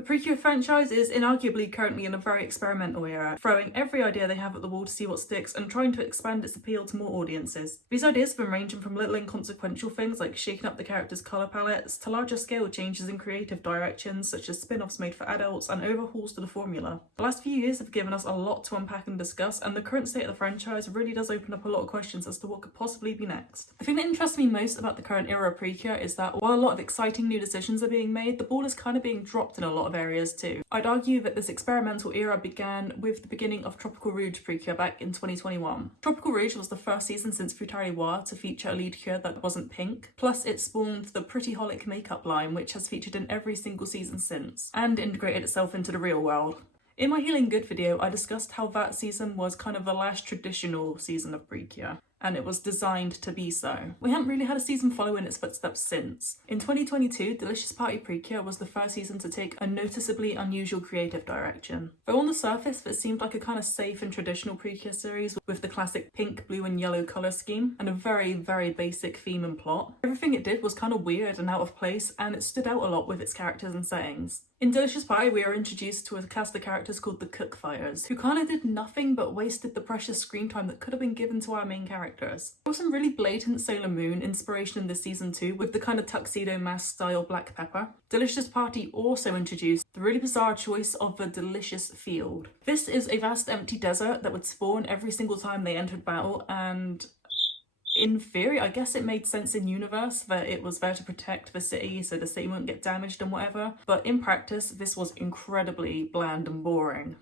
The PreCure franchise is inarguably currently in a very experimental era, throwing every idea they have at the wall to see what sticks and trying to expand its appeal to more audiences. These ideas have been ranging from little inconsequential things like shaking up the characters' colour palettes to larger scale changes in creative directions such as spin-offs made for adults and overhauls to the formula. The last few years have given us a lot to unpack and discuss, and the current state of the franchise really does open up a lot of questions as to what could possibly be next. The thing that interests me most about the current era of PreCure is that while a lot of exciting new decisions are being made, the ball is kind of being dropped in a lot of areas too. I'd argue that this experimental era began with the beginning of Tropical Rouge PreCure back in 2021. Tropical Rouge was the first season since Futari to feature a lead cure that wasn't pink, plus it spawned the Pretty Holic makeup line, which has featured in every single season since, and integrated itself into the real world. In my Healing Good video, I discussed how that season was kind of the last traditional season of PreCure, and it was designed to be so. We haven't really had a season follow in its footsteps since. In 2022, Delicious Party PreCure was the first season to take a noticeably unusual creative direction. Though on the surface it seemed like a kind of safe and traditional PreCure series with the classic pink, blue and yellow colour scheme and a very, very basic theme and plot, everything it did was kind of weird and out of place, and it stood out a lot with its characters and settings. In Delicious Pie, we are introduced to a cast of characters called the Cookfires, who kind of did nothing but wasted the precious screen time that could have been given to our main characters. There was some really blatant Sailor Moon inspiration in this season too, with the kind of tuxedo mask style black pepper. Delicious Party also introduced the really bizarre choice of the Delicious Field. This is a vast empty desert that would spawn every single time they entered battle, and in theory, I guess it made sense in universe that it was there to protect the city so the city wouldn't get damaged and whatever, but in practice this was incredibly bland and boring.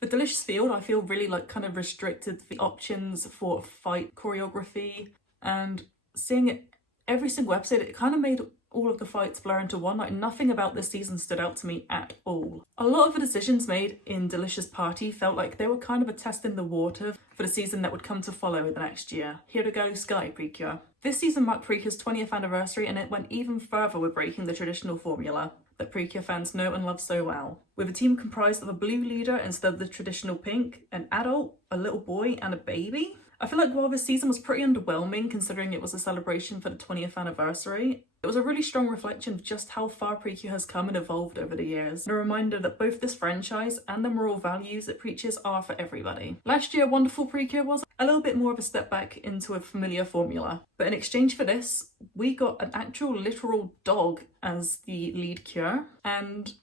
The Delicious Field, I feel, really kind of restricted the options for fight choreography, and seeing it every single episode, it kind of made all of the fights blur into one. Like, nothing about this season stood out to me at all. A lot of the decisions made in Delicious Party felt like they were kind of a test in the water for the season that would come to follow the next year. Here to Go Sky PreCure. This season marked PreCure's 20th anniversary, and it went even further with breaking the traditional formula that PreCure fans know and love so well. With a team comprised of a blue leader instead of the traditional pink, an adult, a little boy and a baby. I feel like while this season was pretty underwhelming considering it was a celebration for the 20th anniversary, it was a really strong reflection of just how far PreCure has come and evolved over the years, and a reminder that both this franchise and the moral values it preaches are for everybody. Last year, Wonderful PreCure was a little bit more of a step back into a familiar formula, but in exchange for this, we got an actual literal dog as the lead cure, and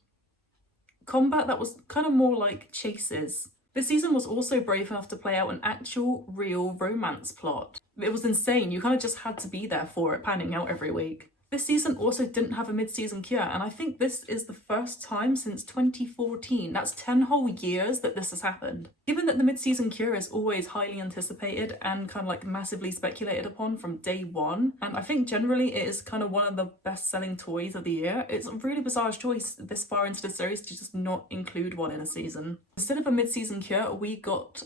combat that was kind of more like chases. This season was also brave enough to play out an actual, real romance plot. It was insane, you kind of just had to be there for it, panning out every week. This season also didn't have a mid-season cure, and I think this is the first time since 2014, that's 10 whole years that this has happened. Given that the mid-season cure is always highly anticipated and kind of like massively speculated upon from day one, and I think generally it is kind of one of the best-selling toys of the year, it's a really bizarre choice this far into the series to just not include one in a season. Instead of a mid-season cure, we got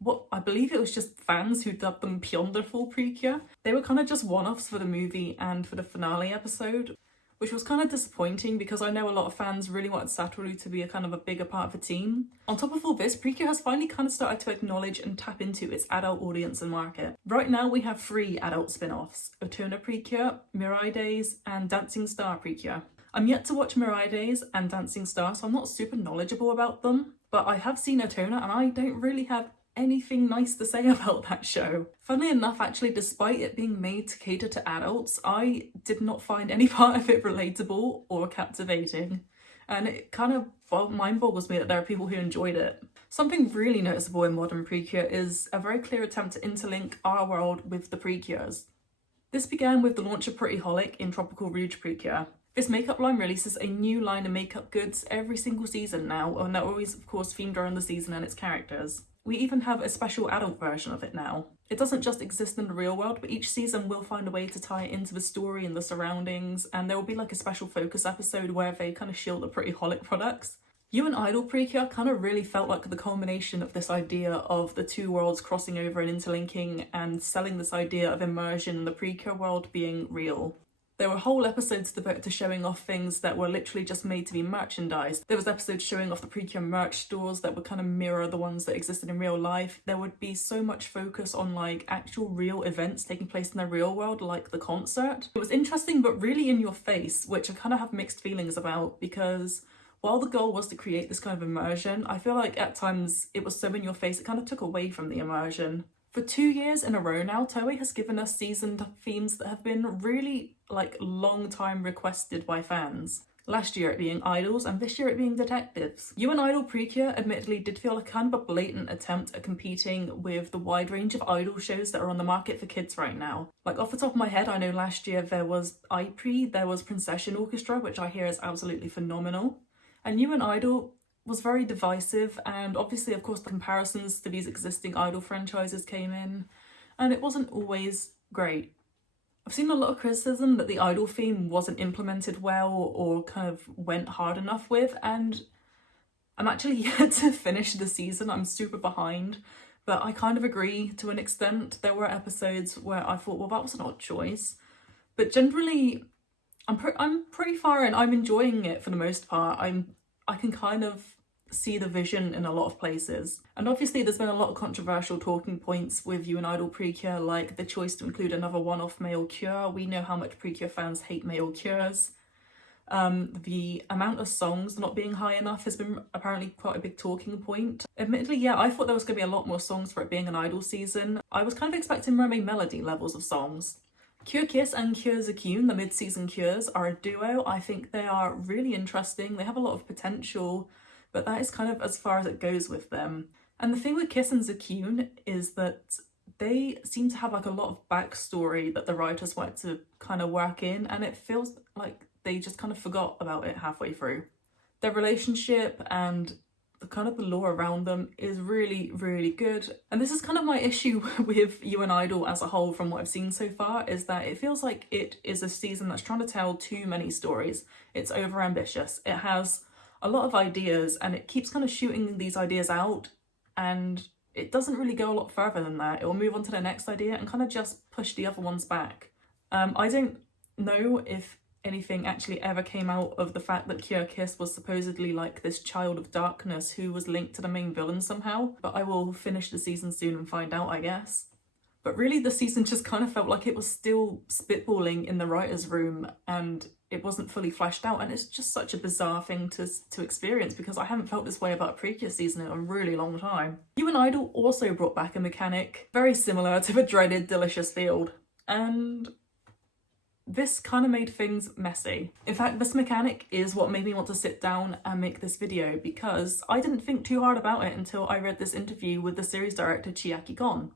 what I believe it was just fans who dubbed them Pionderful PreCure. They were kind of just one-offs for the movie and for the finale episode, which was kind of disappointing because I know a lot of fans really wanted Satoru to be a kind of a bigger part of the team. On top of all this, PreCure has finally kind of started to acknowledge and tap into its adult audience and market. Right now we have 3 adult spin-offs: Otona PreCure, Mirai Days and Dancing Star PreCure. I'm yet to watch Mirai Days and Dancing Star, so I'm not super knowledgeable about them, but I have seen Otona and I don't really have anything nice to say about that show. Funnily enough, actually, despite it being made to cater to adults, I did not find any part of it relatable or captivating, and it kind of mind boggles me that there are people who enjoyed it. Something really noticeable in modern PreCure is a very clear attempt to interlink our world with the PreCure's. This began with the launch of Pretty Holic in Tropical Rouge PreCure. This makeup line releases a new line of makeup goods every single season now, and they're always of course themed around the season and its characters. We even have a special adult version of it now. It doesn't just exist in the real world, but each season will find a way to tie it into the story and the surroundings, and there will be like a special focus episode where they kind of shield the Pretty Holic products. You and Idol PreCure kind of really felt like the culmination of this idea of the two worlds crossing over and interlinking and selling this idea of immersion and the PreCure world being real. There were whole episodes devoted to showing off things that were literally just made to be merchandised. There was episodes showing off the PreCure merch stores that would kind of mirror the ones that existed in real life. There would be so much focus on like actual real events taking place in the real world, like the concert. It was interesting but really in your face, which I kind of have mixed feelings about, because While the goal was to create this kind of immersion, I feel like at times it was so in your face it kind of took away from the immersion. For 2 years in a row now, Toei has given us seasoned themes that have been really like long time requested by fans. Last year it being idols and this year it being detectives. You and Idol PreCure admittedly did feel like kind of a blatant attempt at competing with the wide range of idol shows that are on the market for kids right now. Like off the top of my head, I know last year there was iPre, there was Princession Orchestra, which I hear is absolutely phenomenal. And You and Idol was very divisive, and obviously of course the comparisons to these existing idol franchises came in, and it wasn't always great. I've seen a lot of criticism that the idol theme wasn't implemented well or kind of went hard enough with, and I'm actually yet to finish the season. I'm super behind, but I kind of agree to an extent. There were episodes where I thought, well, that was an odd choice, but generally I'm pretty far in. I'm enjoying it for the most part. I can kind of see the vision in a lot of places. And obviously there's been a lot of controversial talking points with You and Idol PreCure, like the choice to include another one-off male cure. We know how much PreCure fans hate male cures. The amount of songs not being high enough has been apparently quite a big talking point. Admittedly, yeah, I thought there was going to be a lot more songs for it being an idol season. I was kind of expecting mermaid melody levels of songs. Cure Kiss and Cure Zakune, the mid-season cures, are a duo. I think they are really interesting. They have a lot of potential, but that is kind of as far as it goes with them. And the thing with Kiss and Zakune is that they seem to have like a lot of backstory that the writers wanted to kind of work in, and it feels like they just kind of forgot about it halfway through. Their relationship and the kind of the lore around them is really, really good. And this is kind of my issue with You and Idol as a whole from what I've seen so far, is that it feels like it is a season that's trying to tell too many stories. It's over ambitious. It has a lot of ideas and it keeps kind of shooting these ideas out, and it doesn't really go a lot further than that. It will move on to the next idea and kind of just push the other ones back. I don't know if anything actually ever came out of the fact that Cure Kiss was supposedly like this child of darkness who was linked to the main villain somehow, but I will finish the season soon and find out, I guess. But really the season just kind of felt like it was still spitballing in the writer's room and it wasn't fully fleshed out, and it's just such a bizarre thing to experience because I haven't felt this way about a previous season in a really long time. You and Idol also brought back a mechanic very similar to the dreaded Delicious Field, and this kind of made things messy. In fact, this mechanic is what made me want to sit down and make this video, because I didn't think too hard about it until I read this interview with the series director Chiaki Kon,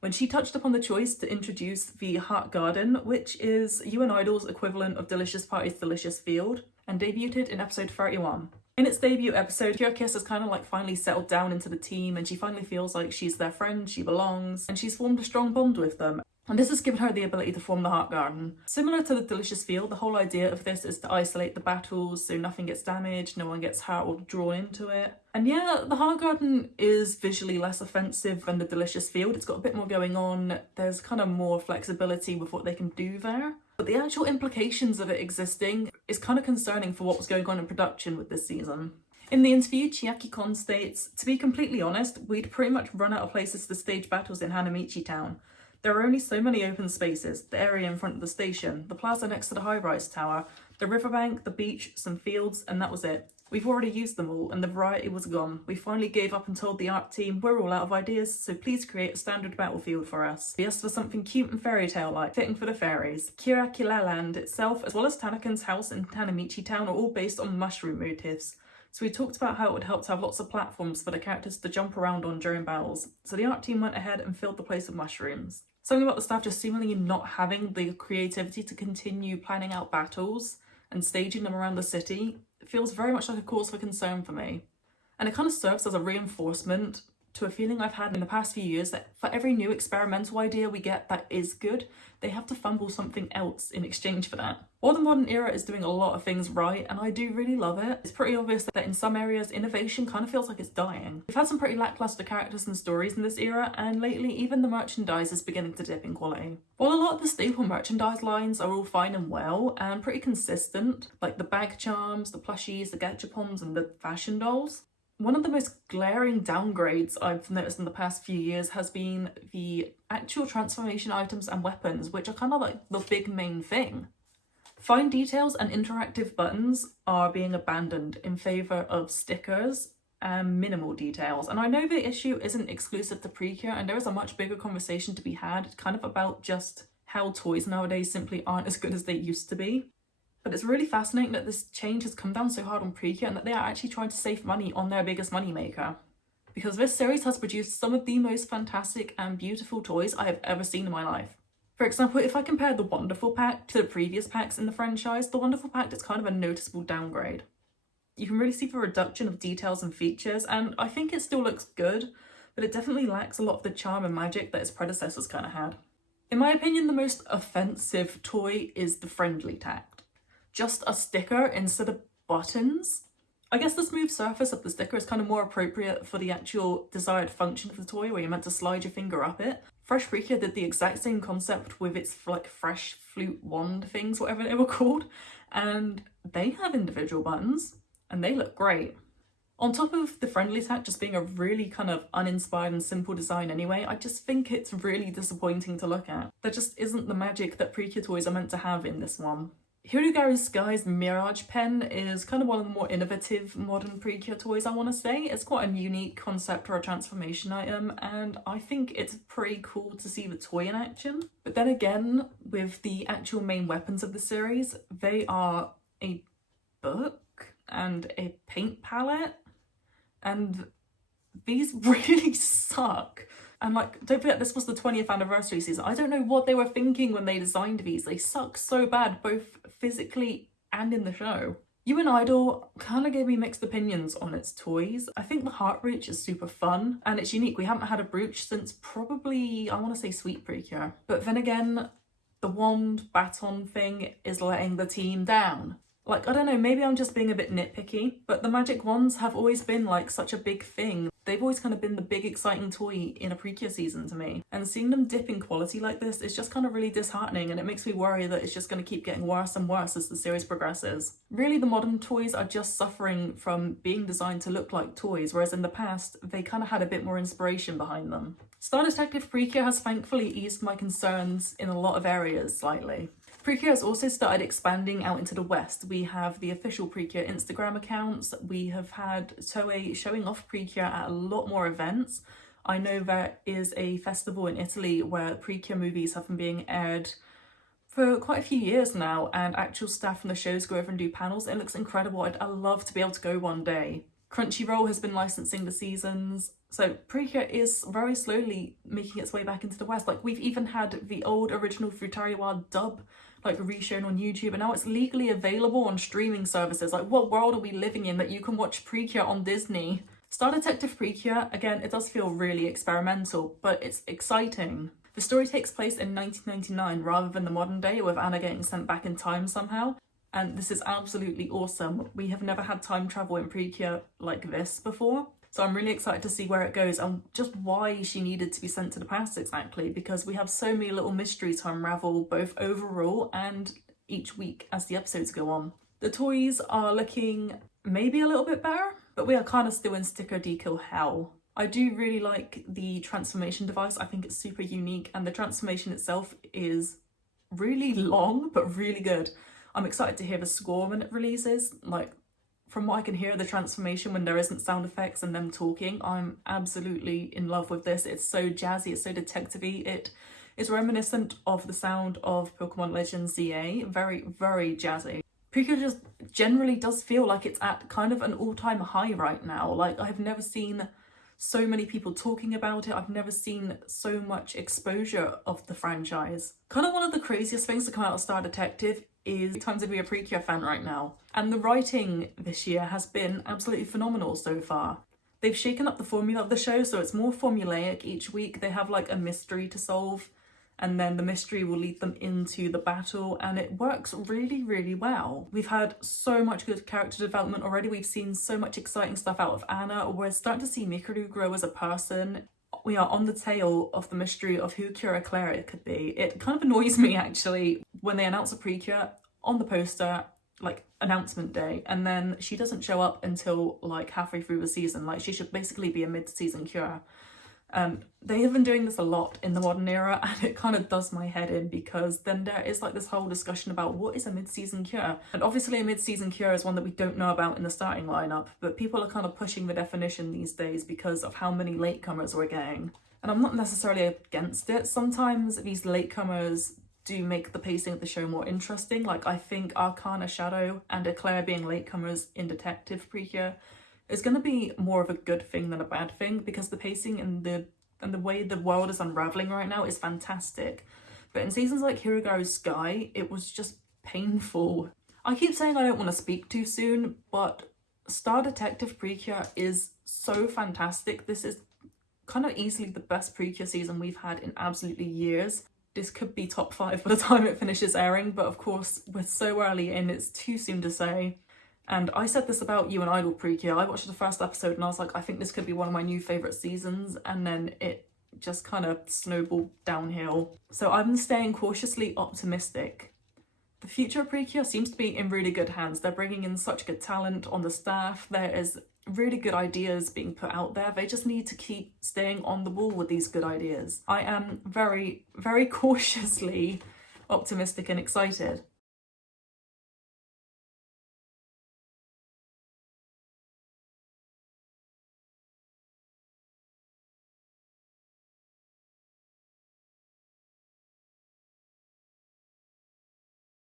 when she touched upon the choice to introduce the Heart Garden, which is You and Idol's equivalent of Delicious Party's Delicious Field, and debuted in episode 31. In its debut episode, Cure Kiss has kind of like finally settled down into the team, and she finally feels like she's their friend, she belongs, and she's formed a strong bond with them. And this has given her the ability to form the Heart Garden. Similar to the Delicious Field, the whole idea of this is to isolate the battles so nothing gets damaged, no one gets hurt or drawn into it. And yeah, the Heart Garden is visually less offensive than the Delicious Field. It's got a bit more going on. There's kind of more flexibility with what they can do there. But the actual implications of it existing is kind of concerning for what was going on in production with this season. In the interview, Chiaki Kon states, "To be completely honest, we'd pretty much run out of places to stage battles in Hanamichi Town. There are only so many open spaces, the area in front of the station, the plaza next to the high-rise tower, the riverbank, the beach, some fields, and that was it. We've already used them all, and the variety was gone. We finally gave up and told the art team, we're all out of ideas, so please create a standard battlefield for us. We asked for something cute and fairy tale-like, fitting for the fairies. Kirakila Land itself, as well as Tanakan's house and Hanamichi Town, are all based on mushroom motifs. So we talked about how it would help to have lots of platforms for the characters to jump around on during battles. So the art team went ahead and filled the place with mushrooms. Something about the staff just seemingly not having the creativity to continue planning out battles and staging them around the city feels very much like a cause for concern for me. And it kind of serves as a reinforcement to a feeling I've had in the past few years that for every new experimental idea we get that is good, they have to fumble something else in exchange for that. While the modern era is doing a lot of things right, and I do really love it, it's pretty obvious that in some areas innovation kind of feels like it's dying. We've had some pretty lackluster characters and stories in this era, and lately even the merchandise is beginning to dip in quality. While a lot of the staple merchandise lines are all fine and well and pretty consistent, like the bag charms, the plushies, the gachapons and the fashion dolls, one of the most glaring downgrades I've noticed in the past few years has been the actual transformation items and weapons, which are kind of like the big main thing. Fine details and interactive buttons are being abandoned in favour of stickers and minimal details. And I know the issue isn't exclusive to PreCure, and there is a much bigger conversation to be had kind of about just how toys nowadays simply aren't as good as they used to be. But it's really fascinating that this change has come down so hard on PreCure and that they are actually trying to save money on their biggest moneymaker. Because this series has produced some of the most fantastic and beautiful toys I have ever seen in my life. For example, if I compare the Wonderful Pack to the previous packs in the franchise, the Wonderful Pack is kind of a noticeable downgrade. You can really see the reduction of details and features, and I think it still looks good, but it definitely lacks a lot of the charm and magic that its predecessors kind of had. In my opinion, the most offensive toy is the Friendly Tact. Just a sticker instead of buttons. I guess the smooth surface of the sticker is kind of more appropriate for the actual desired function of the toy, where you're meant to slide your finger up it. Fresh PreCure did the exact same concept with its like fresh flute wand things, whatever they were called, and they have individual buttons and they look great. On top of the Friendly Tact just being a really kind of uninspired and simple design anyway, I just think it's really disappointing to look at. There just isn't the magic that PreCure toys are meant to have in this one. Hirugari Sky's Mirage Pen is kind of one of the more innovative modern PreCure toys, I want to say. It's quite a unique concept or a transformation item, and I think it's pretty cool to see the toy in action. But then again, with the actual main weapons of the series, they are a book and a paint palette, and these really suck. And like, don't forget, this was the 20th anniversary season. I don't know what they were thinking when they designed these. They suck so bad, both physically and in the show. UN Idol kind of gave me mixed opinions on its toys. I think the heart brooch is super fun and it's unique. We haven't had a brooch since probably, I want to say Sweet PreCure. But then again, the wand baton thing is letting the team down. Like, I don't know, maybe I'm just being a bit nitpicky, but the magic wands have always been like such a big thing. They've always kind of been the big exciting toy in a PreCure season to me. And seeing them dip in quality like this is just kind of really disheartening, and it makes me worry that it's just going to keep getting worse and worse as the series progresses. Really, the modern toys are just suffering from being designed to look like toys, whereas in the past, they kind of had a bit more inspiration behind them. Star Detective PreCure has thankfully eased my concerns in a lot of areas slightly. PreCure has also started expanding out into the West. We have the official PreCure Instagram accounts. We have had Toei showing off PreCure at a lot more events. I know there is a festival in Italy where PreCure movies have been being aired for quite a few years now, and actual staff from the shows go over and do panels. It looks incredible. I'd love to be able to go one day. Crunchyroll has been licensing the seasons, so PreCure is very slowly making its way back into the West. Like, we've even had the old original Futariwa dub like reshown on YouTube, and now it's legally available on streaming services. Like, what world are we living in that you can watch PreCure on Disney? Star Detective PreCure, again, it does feel really experimental, but it's exciting. The story takes place in 1999 rather than the modern day, with Anna getting sent back in time somehow. And this is absolutely awesome. We have never had time travel in PreCure like this before. So I'm really excited to see where it goes and just why she needed to be sent to the past exactly, because we have so many little mysteries to unravel both overall and each week as the episodes go on. The toys are looking maybe a little bit better, but we are kind of still in sticker decal hell. I do really like the transformation device. I think it's super unique, and the transformation itself is really long but really good. I'm excited to hear the score when it releases. Like, from what I can hear, the transformation when there isn't sound effects and them talking, I'm absolutely in love with this. It's so jazzy, it's so detective-y. It is reminiscent of the sound of Pokemon Legends ZA. Very, very jazzy. PreCure just generally does feel like it's at kind of an all-time high right now. Like, I've never seen so many people talking about it. I've never seen so much exposure of the franchise. Kind of one of the craziest things to come out of Star Detective is time to be a PreCure fan right now. And the writing this year has been absolutely phenomenal so far. They've shaken up the formula of the show, so it's more formulaic. Each week they have like a mystery to solve, and then the mystery will lead them into the battle, and it works really, really well. We've had so much good character development already. We've seen so much exciting stuff out of Anna. We're starting to see Mikuru grow as a person. We are on the tail of the mystery of who Cura Claire could be. It kind of annoys me actually when they announce a PreCure on the poster, like announcement day, and then she doesn't show up until like halfway through the season. Like, she should basically be a mid-season Cure. They have been doing this a lot in the modern era, and it kind of does my head in, because then there is like this whole discussion about what is a mid-season cure. And obviously a mid-season cure is one that we don't know about in the starting lineup, but people are kind of pushing the definition these days because of how many latecomers we're getting. And I'm not necessarily against it. Sometimes these latecomers do make the pacing of the show more interesting. Like, I think Arcana Shadow and Eclair being latecomers in Detective PreCure is going to be more of a good thing than a bad thing, because the pacing and the way the world is unraveling right now is fantastic. But in seasons like Hirugaru's Sky, it was just painful. I keep saying I don't want to speak too soon, but Star Detective PreCure is so fantastic. This is kind of easily the best PreCure season we've had in absolutely years. This could be top 5 by the time it finishes airing, but of course we're so early in, it's too soon to say. And I said this about You and Idol PreCure. I watched the first episode and I was like, I think this could be one of my new favourite seasons, and then it just kind of snowballed downhill. So I'm staying cautiously optimistic. The future of PreCure seems to be in really good hands. They're bringing in such good talent on the staff. There is really good ideas being put out there. They just need to keep staying on the ball with these good ideas. I am very, very cautiously optimistic and excited.